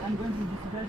I'm going to discuss.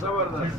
زبردست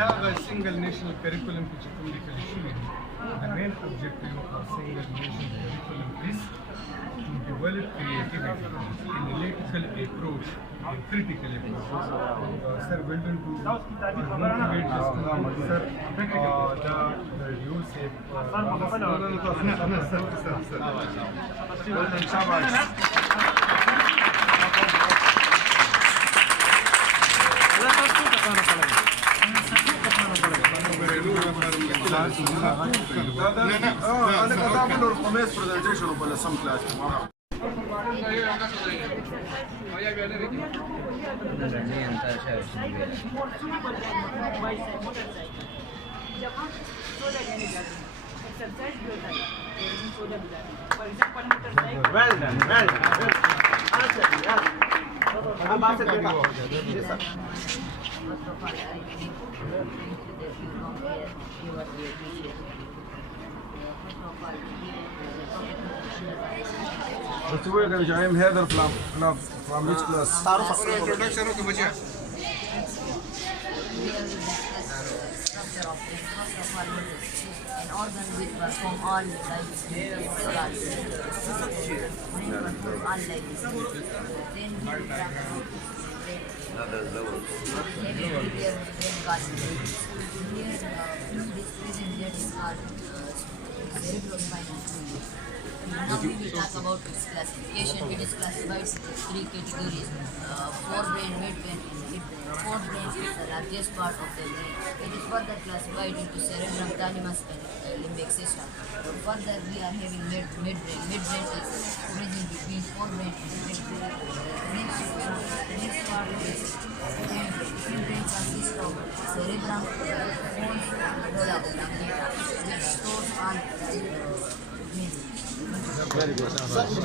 ده single national curriculum which is publicly issued. The main objective of single national curriculum is to develop creativity, analytical approach, and critical approach. Sir, well done to motivate the students. Sir, the use of well done, shabash. انا كنت اعمل الخميس presentation ولا سم class. بس هو كان جاي هذا from which class? Introduction of the bachya. An organ which perform all life parts. All life. Then cerebrospinal fluid. Now we will talk about its classification. It is classified into 3 categories: forebrain, midbrain, and hidbrain. Forebrain is the largest part of the brain. It is further classified into cerebrum, thalamus, and limbic system. Further, we are having midbrain. Midbrain is origin between forebrain and hidbrain. The next part is hindbrain. Hindbrain consists of cerebrum, pons, medulla oblongata, which stores all memory.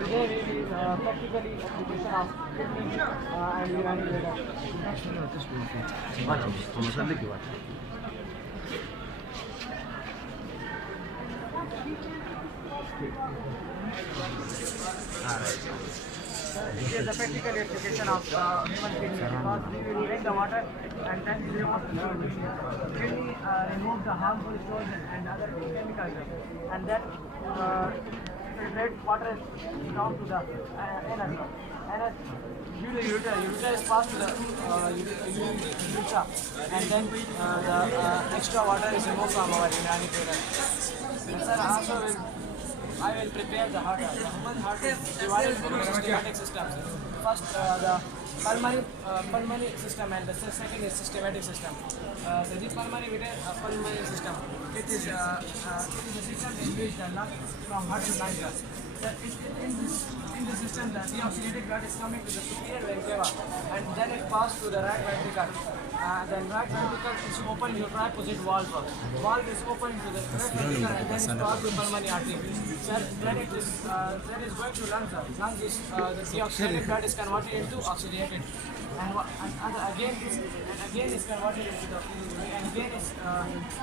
Today we will practically application of kidney and urinary bladder. This is the practical application of human kidney. First we will take the water and then we will kidney remove the harmful stones and other chemicals, and then filtrate water down to the anus. Anus due to ureter is passed to the urethra, and then the extra water is removed from our urinary bladder. Sir, also I will prepare the heart. The human heart is divided into systematic systems. First, the pulmonary system, and the second is systematic system. The pulmonary system. It is a system in which the lung from heart to lung. In this system, the deoxygenated blood is coming to the superior vein cava, and then it passes to the right ventricle. Then right ventricle is open to triposite valve. Valve is open to the left ventricle, and then it passes to pulmonary artery. Then it is going to lungs. Lungs is the deoxygenated blood is converted into oxygenated, and again is converted into the and again is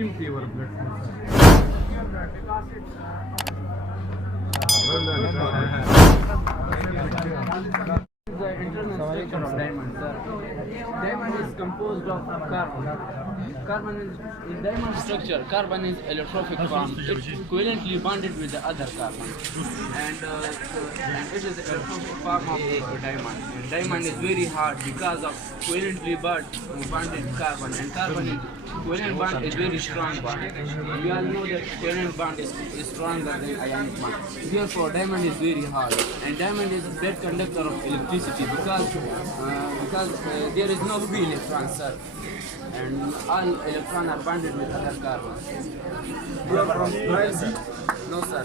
empty your blood. The internal structure of diamond. Diamond is composed of carbon. In diamond structure, carbon is electrophic form. It's covalently bonded with the other carbon, and it is the electrophic form of the diamond. And diamond is very hard because of covalently bonded carbon, and covalent bond is very strong bond. We all know that covalent bond is stronger than ionic bond. Therefore, diamond is very hard, and diamond is a great conductor of electricity because there is no free electron, sir, and all electrons are bonded with other carbons. No, sir.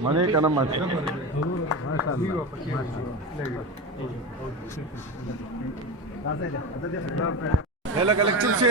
مالك انا ما يلا قالك تمشي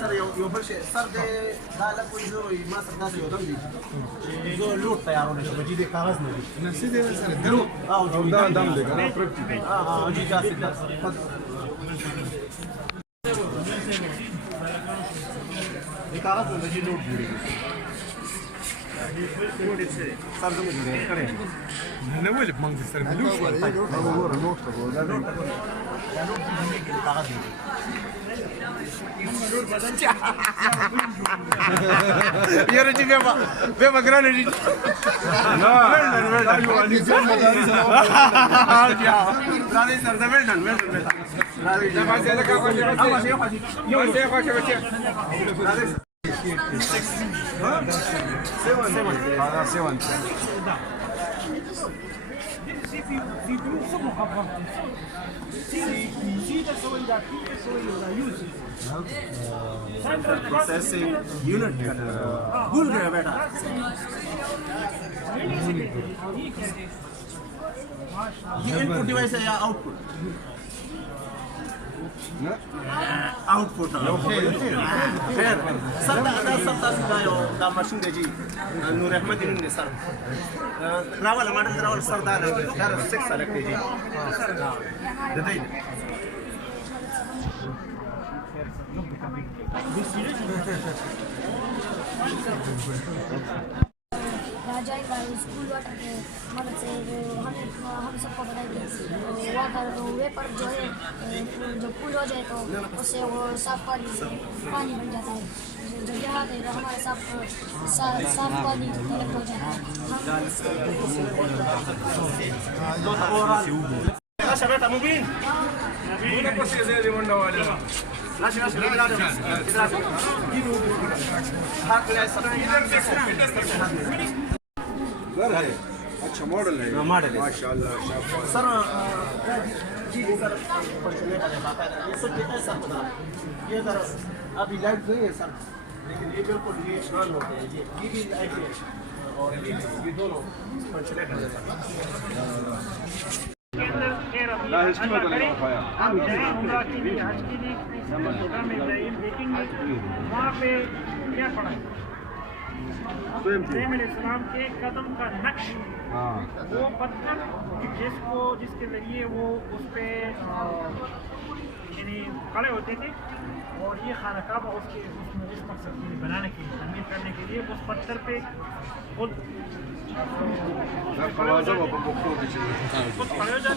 sir you بل شي سر د دا له کوئی زو ما سر داسې you them دي زو لوټ تیارونه شو بجې د کاغذ نه دي نفسي دې سره درو او جو دا دم دې کنه پرکټیکل جی جاسي کاغذ میں بجی نوٹ جوڑے گی سر تم جوڑے کریں نه ولې موږ سره ملو شو نوٹ کاغذ یاره چې بیا به ګرانه شي راځي سر دا ویل ډن پروسیسنگ یونٹ بھول گیا بیٹا یہ ان پٹ ڈیوائس ہے یا آؤٹ پٹ آؤٹ پٹ خیر سر سب دا مشین دے جی نور احمد نے سر راول ماڈل راول سردار 6 سلیکٹ جی دے راجا اسکول واٹر کی مدد سے ہم سب کو بتائی گئی واٹر ویپر جو ہے جو کول ہو جائے تو اس سے وہ صاف پانی بن جاتا ہے جو دیہات ہے ہمارے صاف پانی کلیکٹ ہو جاتا گھر ہے اچھا ماڈل ہے ماڈل ماشاء اللہ سر جی سر یہ سر ابھی لائٹ نہیں ہے سر لیکن یہ بالکل یہ آن ہوتے ہیں یہ بھی لائٹ ہے اور یہ دونوں لا حکمت علی وفایا ہم جائیں عمرہ کے لیے حج کے لیے پروگرام ابراہیم دیکھیں گے وہاں پہ کیا پڑھا ہے ابراہیم علیہ السلام کے قدم کا نقش وہ پتھر جس کے ذریعے وہ اس پہ یعنی کھڑے ہوتے تھے اور یہ خانہ کعبہ اس مقصد کے لیے بنانے کے لیے تعمیر کرنے کے لیے اس پتھر پہ خود کھڑے ہو جاتے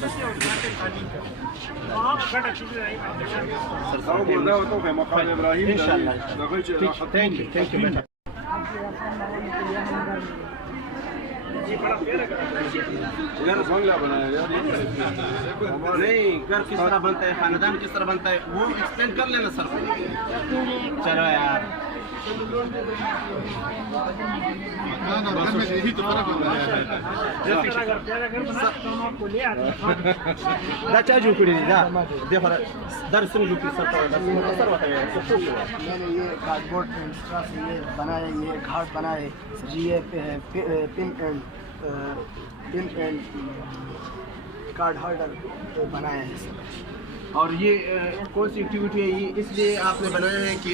تھے اور یہاں پہ تعلیم کرتے وہاں گھٹ اچھی طرح سرکار بول رہا ہوتا ہوں مقام ابراہیم انشاءاللہ تھینک یو بیٹا گھر بنگلہ بنایا یار نہیں گھر کس طرح بنتا ہے خاندان کس طرح بنتا ہے وہ ایکسپلین کر لینا سر کو چلو یار چاجو کڑی دیکھو در سن لوٹی سر میں نے یہ کارڈ بورڈ سے یہ بنایا یہ گھاٹ بنائے جی یہ پن اینڈ کارڈ ہولڈر بنایا ہے اور یہ کون سی ایکٹیویٹی ہے یہ اس لیے آپ نے بنایا ہے کہ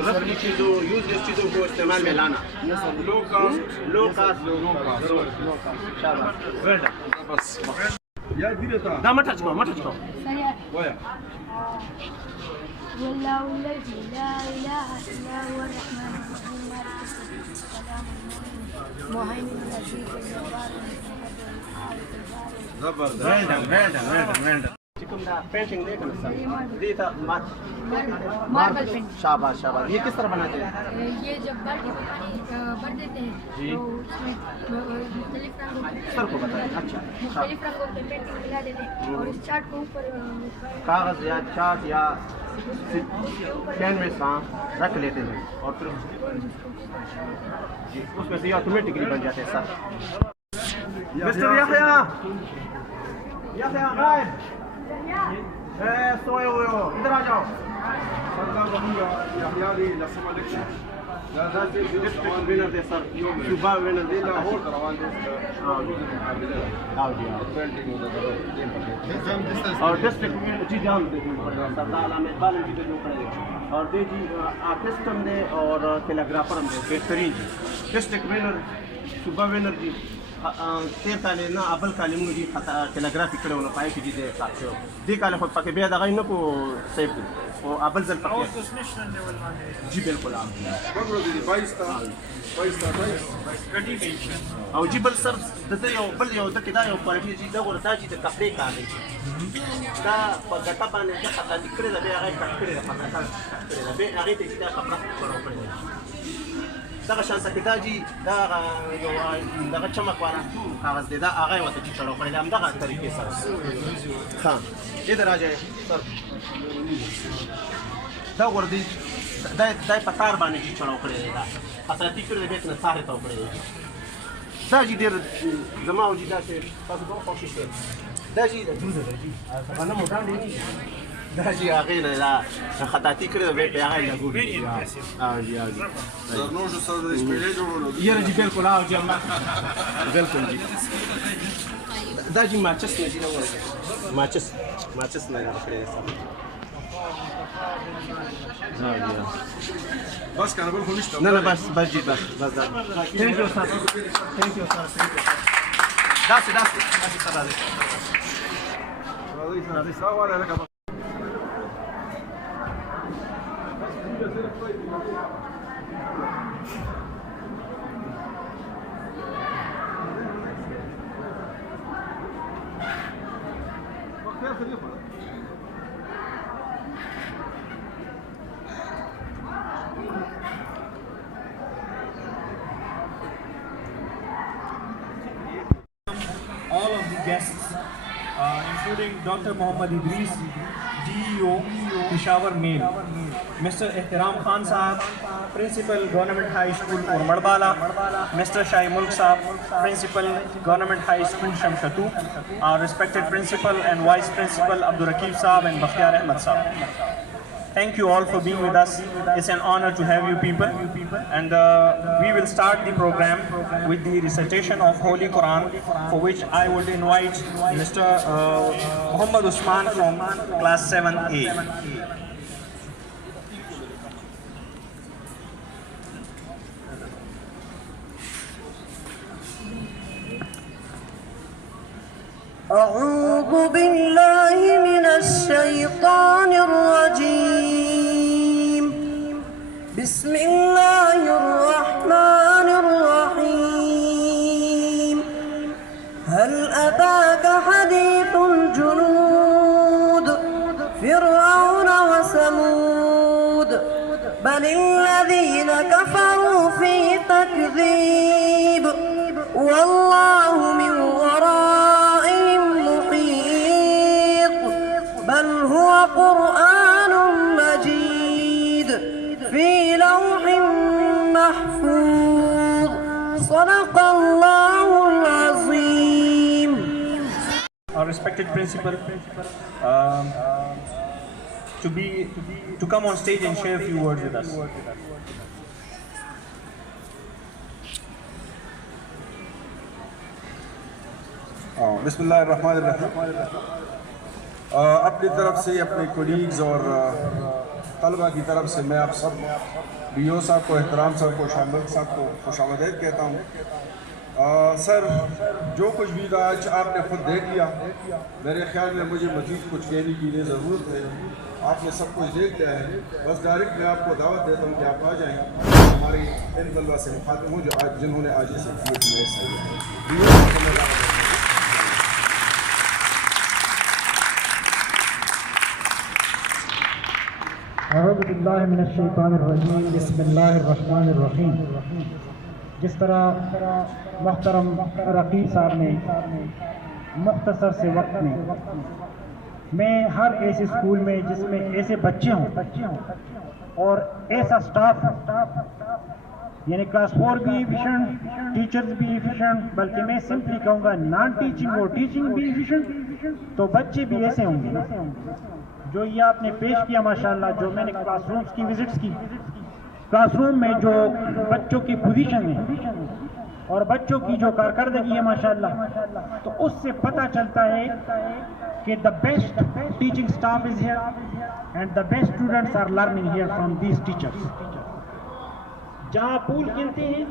رفلی چیزوں یوز لیس چیزوں کو استعمال میں لانا لو کاسٹ شاباش ویل ڈن بس یا دیر تھا دا مت ٹچ کرو ویا والله الذي لا اله الا هو الرحمن الرحيم مالك السلام المهيمن العزيز الجبار زبردست ویل ڈن چکن دا پینٹنگ دیکھ لو سر یہ تھا ماربل پینٹ شاباش یہ کس طرح بناتے ہیں یہ جب بالٹی میں پانی بھر دیتے ہیں تو اس میں مختلف رنگوں سر کو بتائیں اچھا مختلف رنگوں کی پینٹنگ ملا دیتے ہیں اور اس چارٹ کو اوپر کاغذ یا چارٹ یا کینوس رکھ لیتے ہیں اور پھر اس میں سے یہ آٹومیٹکلی بن جاتے ہیں سر مسٹر یحییٰ غائب سوئے ہوئے ہو ادھر آ جاؤ سردار بہنگا یحییٰ دی لسم الیکشن ڈسٹرکٹ ونر دے سر صوبہ ونر دے لاہور کروان دے اور ڈسٹرکٹ جی جان دے سردار علامہ اقبال جی دے پڑے اور دے جی آرٹسٹ دے اور ٹیلیگرافر دے بہترین جی ڈسٹرکٹ ونر صوبہ ونر جی تیر کال نه اول کال موږ دي ټلګرافي کړو نو پای کې دي کار شو دې کال خو پکې بیا دغه نه کو سیف دي او اول ځل پکې جی بالکل عام او جی بل سر دته یو بل یو دته دا یو کوالټي چې دا ورته چې د کپړې کار دی دا په ګټه باندې چې خطا کړی دا بیا هغه کړی دا پتا کړی دا به هغه ته چې دا کپړه کړو دغه شان سکتا جی دا یو دغه چمک والا کاغذ دی دا هغه وته چې چړو کړی هم دغه طریقې سره ها دې راځي سر دا وردی دا په تار باندې چې چړو کړی دا خاطراتي کړی به څنګه تار ته وکړي دا جی ډېر زما او جی دا چې تاسو به خوښ شئ دا جی د جوزه دی هغه مو دا دی دا جی هغه نه دا خاطراتي کړی به په هغه لګو ها جی سر نو جو سر د سپیلې جوړولو یره جی بالکل او جی بالکل جی دا جی ماچس نه جی نو ماچس نه کړی ها جی بس کنه بل خو نشته نه بس جی بس دا thank you sir thank you sir داسې سره دی راځي سلام علیکم all of the guests, including Dr. Mohammad Idris, DEO, Peshawar Mail, Mr. Ehtiram Khan Sahab, Principal Government High School Urmadbala, Mr. Shai Mulk Sahab, Principal Government High School Shamshatu, our respected Principal and Vice Principal Abdul Rakib Sahab and Bakhyar Ahmad Sahab. Thank you all for being with us. It's an honor to have you people. And we will start the program with the recitation of Holy Quran, for which I would invite Mr. Muhammad Usman from class 7A. أعوذ بالله من الشيطان الرجيم بسم الله الرحمن الرحيم هل أتاك حديث الجنود فرعون وثمود بل الذين كفروا في تكذيب والله من ورائهم محيط بل هو قرآن مجيد في لوح محفوظ صدق الله العظيم. Our respected principal, to come on stage and share a few words with us. Bismillahirrahmanirrahim. اپنی طرف سے اپنے کولیگز اور طلبہ کی طرف سے میں آپ سب BO صاحب کو احترام صاحب کو شامل صاحب کو خوش آمدید کہتا ہوں. سر جو کچھ بھی تھا آج آپ نے خود دیکھ لیا. میرے خیال میں مجھے مزید کچھ کہنے کی ضرورت ہے. آپ نے سب کچھ دیکھ لیا ہے. بس ڈائریکٹ میں آپ کو دعوت دیتا ہوں کہ آپ آ جائیں ہماری ان طلبہ سے مخاطب ہوں جو آج جنہوں نے آج اسے اعوذ باللہ من الشیطان الرجیم بسم اللہ الرحمن الرحیم. جس طرح محترم رقیب صاحب نے مختصر سے وقت میں ہر ایسے اسکول میں جس میں ایسے بچے ہوں اور ایسا سٹاف یعنی کلاس 4 بھی ایفیشنٹ، ٹیچرز بھی ایفیشنٹ، بلکہ میں سمپلی کہوں گا نان ٹیچنگ اور ٹیچنگ بھی ایفیشنٹ، تو بچے بھی ایسے ہوں گے نا جو یہ آپ نے پیش کیا. ماشاءاللہ جو میں نے کلاس رومز کی وزٹس کی، کلاس روم میں جو بچوں کی پوزیشن ہے اور بچوں کی جو کارکردگی ہے ماشاءاللہ، تو اس سے پتہ چلتا ہے کہ the best teaching staff is here and the best students are learning here from these teachers. جہاں پول کھیلتے ہیں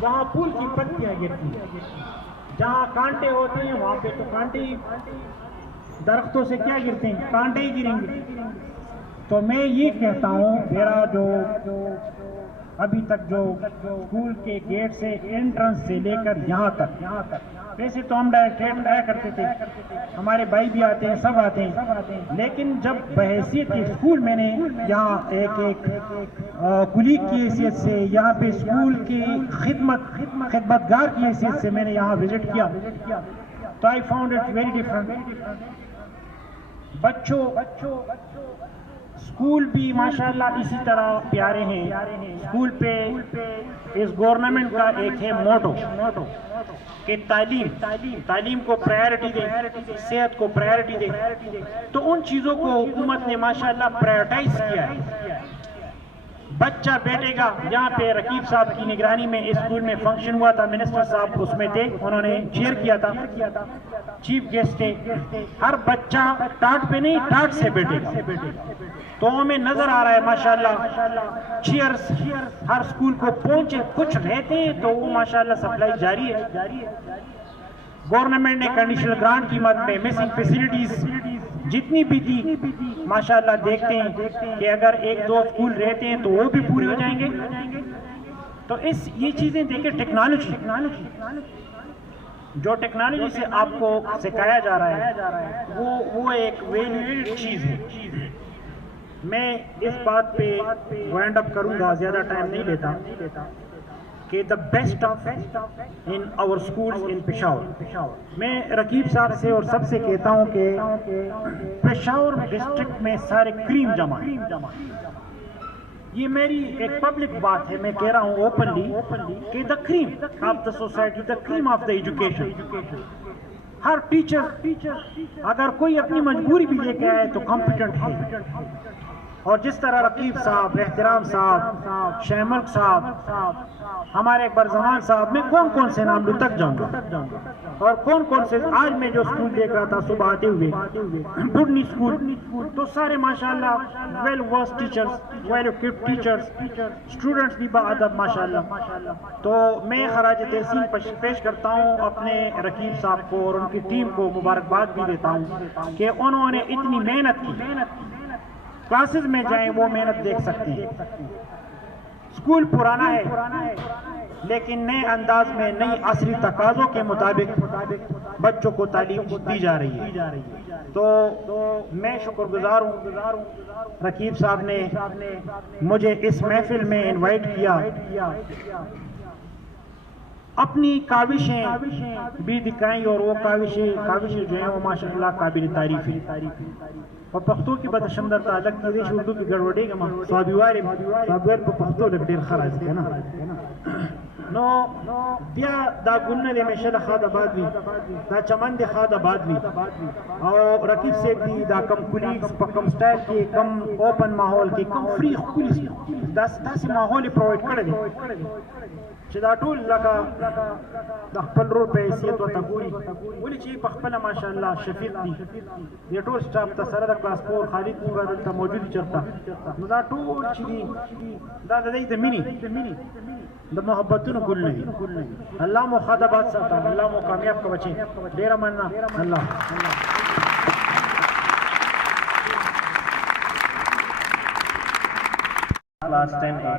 وہاں پھول کی پتیاں گرتی ہیں، جہاں کانٹے ہوتے ہیں وہاں پہ تو کانٹے ہی، درختوں سے کیا گرتے ہیں؟ کانٹے ہی گریں گے۔ تو میں یہ کہتا ہوں، میرا جو ابھی تک جو اسکول کے گیٹ سے انٹرنس سے لے کر یہاں تک، ویسے تو ہم ڈائریکٹ آیا کرتے تھے، ہمارے بھائی بھی آتے ہیں، سب آتے ہیں، لیکن جب بحیثیت اسکول میں نے یہاں ایک کلیگ کی حیثیت سے یہاں پہ اسکول کی خدمتگار کی حیثیت سے میں نے یہاں وزٹ کیا تو I found it very different. بچوں اسکول بھی ماشاءاللہ اسی طرح پیارے ہیں۔ اسکول پہ اس گورنمنٹ کا ایک ہے موٹو کہ تعلیم کو پرائیورٹی دے، صحت کو پرائیورٹی دے، تو ان چیزوں کو حکومت نے ماشاءاللہ پرائیورٹائز کیا ہے۔ بچہ بیٹھے گا یہاں پہ، رقیب صاحب کی نگرانی میں اسکول میں فنکشن ہوا تھا، منسٹر صاحب اس میں تھے، انہوں نے چیئر کیا تھا، چیف گیسٹ تھے۔ ہر بچہ ٹاٹ پہ نہیں، ٹاٹ سے بیٹھے گا، تو ہمیں نظر آ رہا ہے ماشاءاللہ چیئرز ہر اسکول کو پہنچے، کچھ رہتے ہیں تو وہ ماشاءاللہ سپلائی جاری ہے۔ گورنمنٹ نے کنڈیشنل گرانٹ کی مد میں مسنگ فیسلٹیز جتنی بھی تھی ماشاءاللہ دیکھتے ہیں کہ اگر ایک دو اسکول رہتے ہیں تو وہ بھی پورے ہو جائیں گے۔ تو یہ چیزیں دیکھیں، ٹیکنالوجی جو ٹیکنالوجی سے آپ کو سکھایا جا رہا ہے وہ ایک ویلیویبل چیز ہے۔ میں اس بات پہ وائنڈ اپ کروں گا، زیادہ ٹائم نہیں لیتا، کہ the best of in our schools in Peshawar. میں رقیب صاحب سے اور سب سے کہتا ہوں کہ پشاور ڈسٹرکٹ میں سارے کریم جمع ہیں۔ یہ میری ایک پبلک بات ہے، میں کہہ رہا ہوں اوپنلی کہ the cream of the society, the cream of the education, ہر ٹیچر اگر کوئی اپنی مجبوری بھی لے کے آئے تو کمپیٹنٹ ہے۔ اور جس طرح رقیب صاحب، احترام صاحب، شہملک صاحب، ہمارے اکبر زمان صاحب، میں کون سے نام لوں تک جاؤں گا، اور کون سے آج میں جو اسکول دیکھ رہا تھا صبح آتے ہوئے بڈنی اسکول، تو سارے ماشاءاللہ well versed teachers, well equipped teachers, students بھی باادب ماشاءاللہ۔ تو میں خراج تحسین پیش کرتا ہوں اپنے رقیب صاحب کو اور ان کی ٹیم کو مبارکباد بھی دیتا ہوں کہ انہوں نے اتنی محنت کی۔ کلاسز میں جائیں وہ محنت دیکھ سکتے ہیں۔ اسکول پرانا ہے لیکن نئے انداز میں، نئی عصری تقاضوں کے مطابق بچوں کو تعلیم دی جا رہی ہے۔ تو میں شکر گزار ہوں رقیب صاحب نے مجھے اس محفل میں انوائٹ کیا، اپنی کاوشیں بھی دکھائیں، اور وہ کاوشیں جو ہیں وہ ماشاءاللہ قابل تعریف ہیں۔ اور پختو کی بدشمدر تعلق کی دیش اردو کی گڑوڑے گا سوابیوار پہ پختو لگ دیر خراج ہے نا نو بیا دا گلنے دے میں شد خواد آباد بھی، دا چمن دے خواد آباد بھی، اور رقیب سے بھی دا کم کلیگز پا کم سٹائل کی، کم اوپن ماحول کی، کم فری کلی دا سی ماحولی پرووائڈ کردے چې دا ټول لکه د خپل رول په حیثیت ورته ګوري، ولې چې په خپله ماشاءالله شفیق دي، دې ټول سټاف ته سره د کلاس 4 خالد پورا دلته موجود چېرته، نو دا ټول چې دي دا د دوی د مینې د محبتونو ګل نه دي۔ الله مو ښه آباد ساته، الله مو کامیاب که بچې، ډېره مننه الله۔ Class 10A,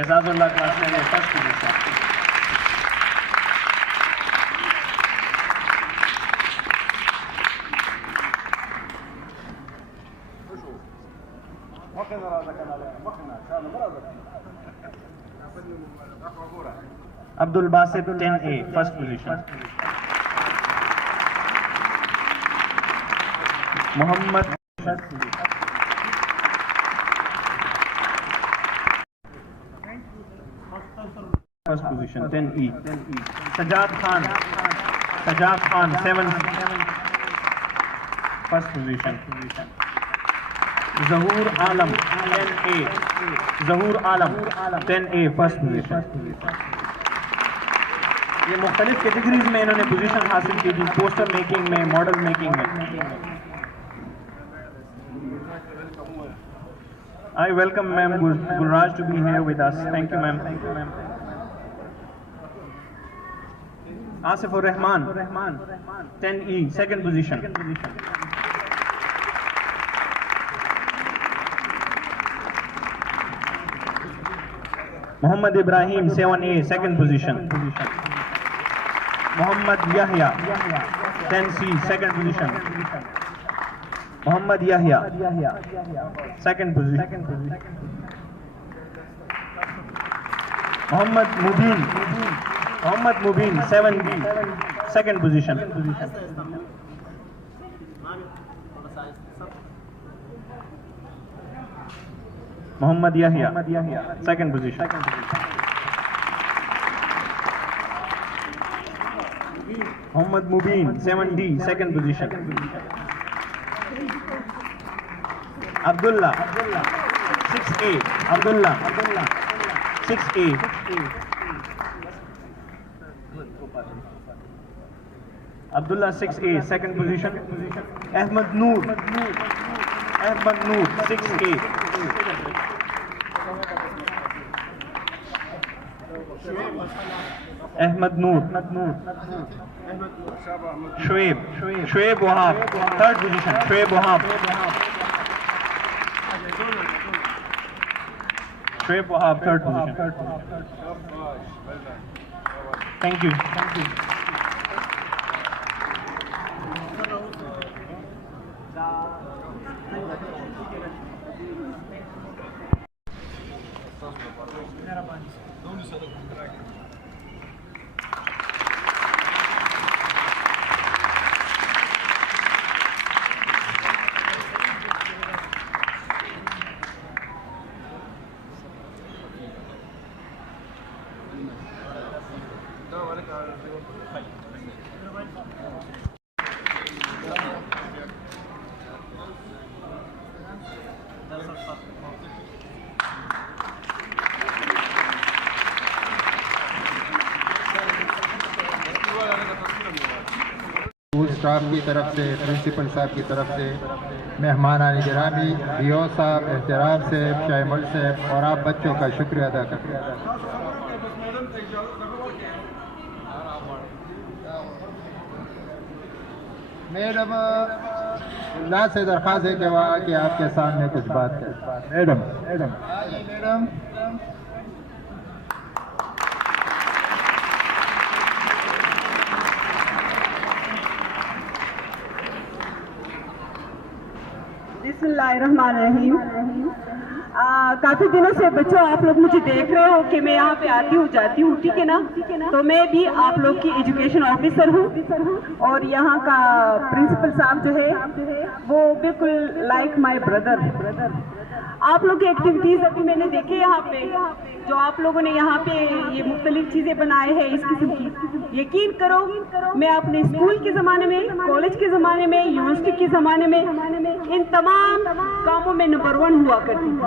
Ezazullah class 10A, first position. Abdul Basit 10A, first position. Muhammad first position. First position 10E. Sajjad Khan 7 first position. Zahoor Alam 10A. Zahoor Alam 10A first position. یہ مختلف کیٹیگریز میں انہوں نے position حاصل کی تھی، poster making میں، model making میں۔ I welcome Ma'am Gulraj to be here with us. Thank you, ma'am. Asif ur Rahman 10E second position. Muhammad Ibrahim 7A second position. Muhammad Yahya 10C second position. Muhammad Yahya second position. Muhammad Mubin 7B second position. Muhammad Yahya second position. Muhammad Mubin 7D second position. Abdullah 6A. Abdullah 6A. Abdullah 6A second position. Ahmad Noor 6A. Ahmad Noor. Shoaib Wahab third position. Shoaib Wahab third position. Thank you. Staff کی طرف سے، principal صاحب کی طرف سے، مہمانان گرامی، دیو صاحب، احترام صاحب، شائمل صاحب اور آپ بچوں کا شکریہ ادا کرتے ہیں. میڈم اللہ سے درخواست ہے کہ آپ کے سامنے کچھ بات کریں. میڈم بسم اللہ الرحمن الرحیم. کافی دنوں سے بچوں آپ لوگ مجھے دیکھ رہے ہو کہ میں یہاں پہ آتی ہوں جاتی ہوں، ٹھیک ہے نا؟ تو میں بھی آپ لوگ کی ایجوکیشن آفیسر ہوں اور یہاں کا پرنسپل صاحب جو ہے وہ بالکل لائک مائی بردر. آپ لوگ کی ایکٹیویٹیز ابھی میں نے دیکھے یہاں پہ، جو آپ لوگوں نے یہاں پہ یہ مختلف چیزیں بنائے ہیں اس قسم کی. یقین کرو میں اپنے اسکول کے زمانے میں، کالج کے زمانے میں، یونیورسٹی کے زمانے میں ان تمام کاموں میں نمبر 1 ہوا کرتی تھی.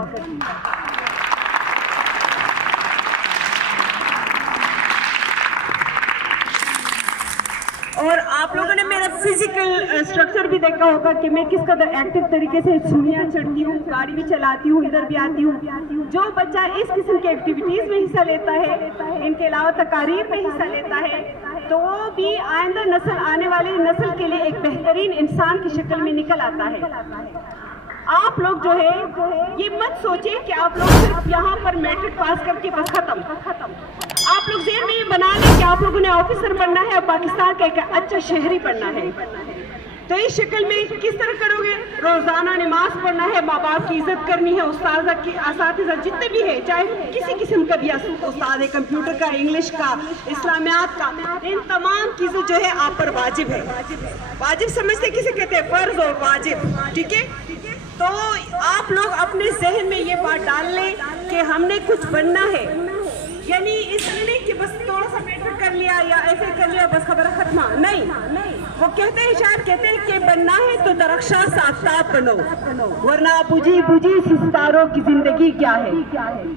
اور آپ لوگوں نے میرا فزیکل اسٹرکچر بھی دیکھا ہوگا کہ میں کس قدر ایکٹیو طریقے سے سیڑھیاں چڑھتی ہوں، گاڑی بھی چلاتی ہوں، ادھر بھی آتی ہوں. جو بچہ اس قسم کی ایکٹیویٹیز میں حصہ لیتا ہے، ان کے علاوہ تقاریر میں حصہ لیتا ہے، تو وہ بھی آئندہ نسل، آنے والی نسل کے لیے ایک بہترین انسان کی شکل میں نکل آتا ہے. آپ لوگ جو ہے یہ مت سوچیں کہ آپ لوگ صرف یہاں پر میٹرک پاس کر کے بس ختم. آپ لوگ ذہن میں یہ بنا لیں کہ آپ لوگوں نے آفیسر بننا ہے اور پاکستان کا ایک اچھا شہری بننا ہے. تو اس شکل میں کس طرح کرو گے؟ روزانہ نماز پڑھنا ہے، ماں باپ کی عزت کرنی ہے، اساتذہ جتنے بھی ہے، چاہے کسی قسم کا بھی استاد ہے، کمپیوٹر کا، انگلش کا، اسلامیات کا، ان تمام چیزیں جو ہے آپ پر واجب ہے. واجب سمجھتے کسے کہتے ہیں؟ فرض اور واجب. ٹھیک ہے؟ تو آپ لوگ اپنے ذہن میں یہ بات ڈال لیں کہ ہم نے کچھ بننا ہے. یعنی اس لیے کہ بس تھوڑا سا میٹر کر لیا یا ایسے کر لیا بس خبر ختم. نہیں، وہ کہتے ہیں، شاید کہتے ہیں کہ بننا ہے تو درخشاں آفتاب بنو، ورنہ بجھی ستاروں کی زندگی کیا ہے.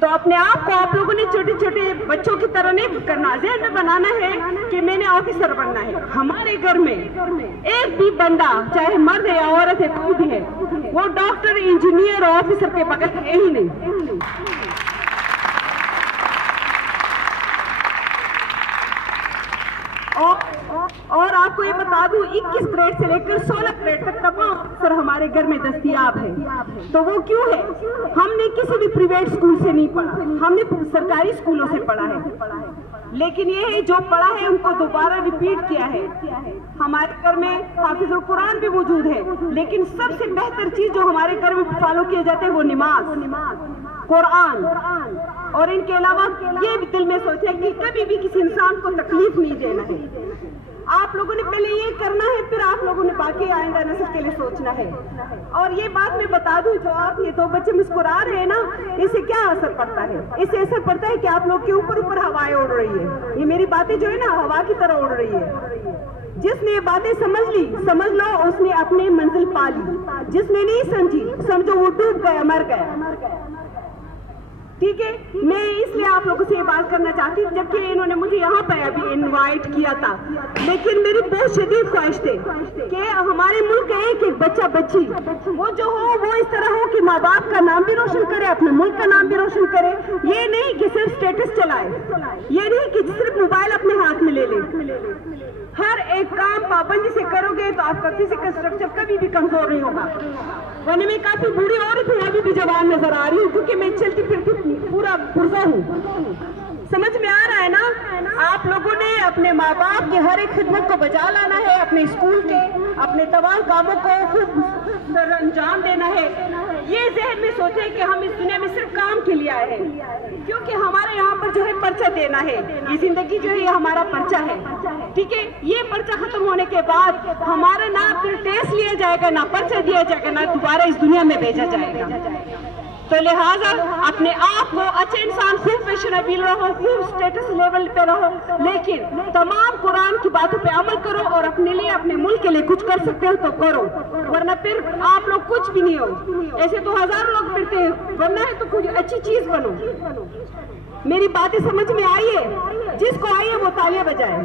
تو اپنے آپ کو آپ لوگوں نے چھوٹے چھوٹے بچوں کی طرح نہیں کرنا، ذہن میں بنانا ہے کہ میں نے آفیسر بننا ہے. ہمارے گھر میں ایک بھی بندہ، چاہے مرد ہے یا عورت ہے، کوئی بھی ہے، وہ ڈاکٹر، انجینئر اور آفیسر کے بغیر ہے ہی نہیں. اور آپ کو یہ بتا دوں 21 گریڈ سے لے کر 16 گریڈ تک تمام افسر ہمارے گھر میں دستیاب ہے. تو وہ کیوں ہے؟ ہم نے کسی بھی پرائیویٹ اسکول سے نہیں پڑھا, ہم نے سرکاری اسکولوں سے پڑھا ہے. لیکن یہ ہے جو پڑھا ہے ان کو دوبارہ ریپیٹ کیا ہے. ہمارے گھر میں حافظ القرآن بھی موجود ہے, لیکن سب سے بہتر چیز جو ہمارے گھر میں فالو کیے جاتے ہیں وہ نماز, قرآن. اور ان کے علاوہ یہ بھی دل میں سوچے کہ کبھی بھی کسی انسان کو تکلیف نہیں دینا ہے. آپ لوگوں نے پہلے یہ کرنا ہے, پھر آپ لوگوں نے باقی آئندہ نسل کے لیے سوچنا ہے. اور یہ بات میں بتا دوں, جو آپ یہ 2 بچے مسکرا رہے ہیں نا, اس سے کیا اثر پڑتا ہے؟ اس سے اثر پڑتا ہے کہ آپ لوگ کے اوپر ہوائیں اڑ رہی ہے. یہ میری باتیں جو ہے نا ہوا کی طرح اڑ رہی ہے. جس نے یہ باتیں سمجھ لی, سمجھ لو اس نے اپنی منزل پا لی. جس نے نہیں سمجھی, سمجھو وہ ڈوب گیا, مر گیا. ٹھیک ہے, میں اس لیے آپ لوگوں سے یہ بات کرنا چاہتی ہوں, جبکہ انہوں نے مجھے یہاں پہ ابھی انوائٹ کیا تھا, لیکن میری بہت شدید خواہش تھی کہ ہمارے ملک کا ایک بچہ بچی وہ جو ہو وہ اس طرح ہو کہ ماں باپ کا نام بھی روشن کرے, اپنے ملک کا نام بھی روشن کرے. یہ نہیں کہ صرف اسٹیٹس چلائے, یہ نہیں کہ صرف موبائل اپنے ہاتھ میں لے لے. ہر ایک کام پابندی سے کرو گے تو آپ کا فزیکل اسٹرکچر کبھی بھی کمزور نہیں ہوگا. ورنہ میں کافی بوڑھی عورت ہوں, ابھی بھی جوان نظر آ رہی ہوں, کیونکہ میں چلتی پھرتی پورا پرزا ہوں. سمجھ میں آ رہا ہے نا؟ آپ لوگوں نے اپنے ماں باپ کی ہر ایک خدمت کو بجا لانا ہے, اپنے اسکول کے اپنے تمام کاموں کو خوب انجام دینا ہے. یہ ذہن میں سوچیں کہ ہم اس دنیا میں صرف کام کے لیے آئے ہیں, کیونکہ ہمارے یہاں پر جو ہے پرچہ دینا ہے. یہ زندگی جو ہے یہ ہمارا پرچہ ہے. ٹھیک ہے, یہ پرچہ ختم ہونے کے بعد ہمارا نہ پھر ٹیسٹ لیا جائے گا, نہ پرچہ دیا جائے گا, نہ دوبارہ اس دنیا میں بھیجا جائے گا. تو لہٰذا اپنے آپ کو اچھے انسان, خوب فیشنیبل رہو, خوب اسٹیٹس لیول پہ رہو, لیکن تمام قرآن کی باتوں پہ عمل کرو, اور اپنے لیے اپنے ملک کے لیے کچھ کر سکتے ہو تو کرو, ورنہ پھر آپ لوگ کچھ بھی نہیں ہو. ایسے تو ہزاروں لوگ پھرتے ہیں, ورنہ ہے تو کچھ اچھی چیز بنو. میری باتیں سمجھ میں آئی ہے؟ جس کو آئی ہے وہ تالیاں بجائے.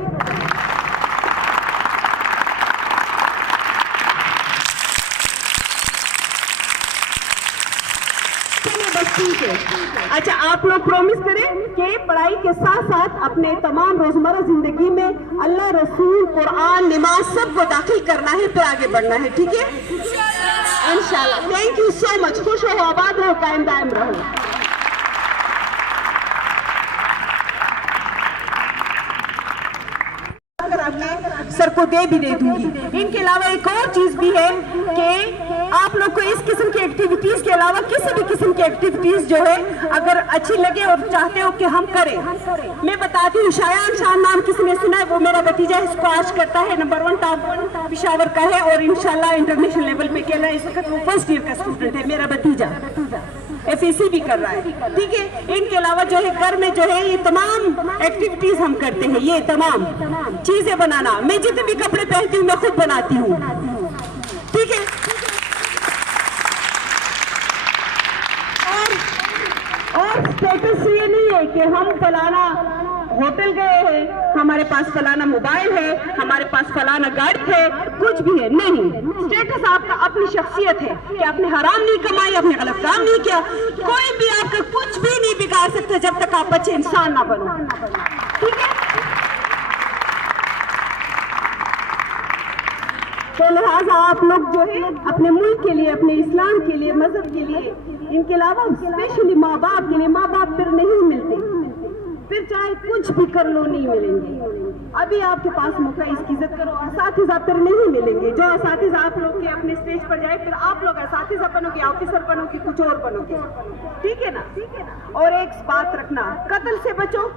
اچھا, آپ لوگ پرومس کریں کہ پڑھائی کے ساتھ ساتھ اپنے تمام روزمرہ زندگی میں اللہ, رسول, قرآن, نماز سب کو داخل کرنا ہے, پھر آگے بڑھنا ہے. ٹھیک ہے, انشاءاللہ. تھینک یو سو مچ. خوش رہو, آباد رہو, قائم دائم رہو. سر کو دے بھی دے دوں گی. ان کے علاوہ ایک اور چیز بھی ہے کہ آپ لوگ کو اس قسم کی ایکٹیویٹیز کے علاوہ کسی بھی قسم کی ایکٹیویٹیز جو ہے اگر اچھی لگے اور چاہتے ہو کہ ہم کریں, میں بتاتی ہوں. شایان شان نام کسی نے سنا ہے؟ وہ میرا بھتیجا اسکواش کرتا ہے, نمبر 1 ٹاپ پشاور کا ہے, اور انشاءاللہ انٹرنیشنل لیول پہ کھیل رہا ہے. اس وقت وہ فرسٹ ایئر کا اسٹوڈنٹ ہے میرا بھتیجا, FEC بھی کر رہا ہے. ٹھیک ہے, ان کے علاوہ جو ہے گھر میں جو ہے یہ تمام ایکٹیویٹیز ہم کرتے ہیں. یہ تمام چیزیں بنانا, میں جتنے بھی کپڑے پہنتی ہوں میں خود بناتی ہوں. ٹھیک ہے, اور اسٹیٹس یہ نہیں ہے کہ ہم فلانا ہوٹل گئے ہیں, ہمارے پاس فلانا موبائل ہے, ہمارے پاس فلانا گاڑی ہے, کچھ بھی ہے نہیں. اسٹیٹس آپ کا اپنی شخصیت ہے کہ آپ نے حرام نہیں کمائی, آپ نے غلط کام نہیں کیا. کوئی بھی آپ کا کچھ بھی نہیں بگاڑ سکتا جب تک آپ اچھے انسان نہ بنو. ٹھیک ہے, تو لہٰذا آپ لوگ جو ہے اپنے ملک کے لیے, اپنے اسلام کے لیے, مذہب کے لیے, ان کے علاوہ اسپیشلی ماں باپ کے لیے, ماں باپ پھر نہیں ملتے, پھر چاہے کچھ بھی کر لو نہیں ملیں گے. ابھی آپ کے پاس موقع, اس کی عزت کرو. اساتذہ پھر نہیں ملیں گے. جو اساتذہ آپ لوگ کے اپنے اسٹیج پر جائے, پھر آپ لوگ اساتذہ بنو گے, آفیسر بنو گے, کچھ اور بنو گے. ٹھیک ہے نا. اور ایک بات رکھنا, قتل سے بچو,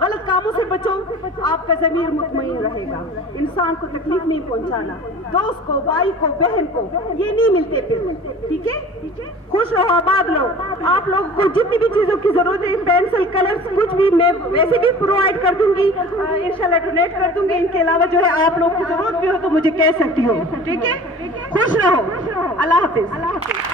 غلط کاموں سے بچو, آپ کا ضمیر مطمئن رہے گا. انسان کو تکلیف نہیں پہنچانا, دوست کو, بھائی کو, بہن کو, یہ نہیں ملتے پھر. ٹھیک ہے, خوش رہو, آباد رہو. آپ لوگوں کو جتنی بھی چیزوں کی ضرورت ہے, پینسل, کلر, کچھ بھی میں ویسے بھی پرووائڈ کر دوں گی, انشاءاللہ ڈونیٹ کر دوں گی. ان کے علاوہ جو ہے آپ لوگ کی ضرورت بھی ہو تو مجھے کہہ سکتی ہو. ٹھیک ہے, خوش رہو. اللہ حافظ.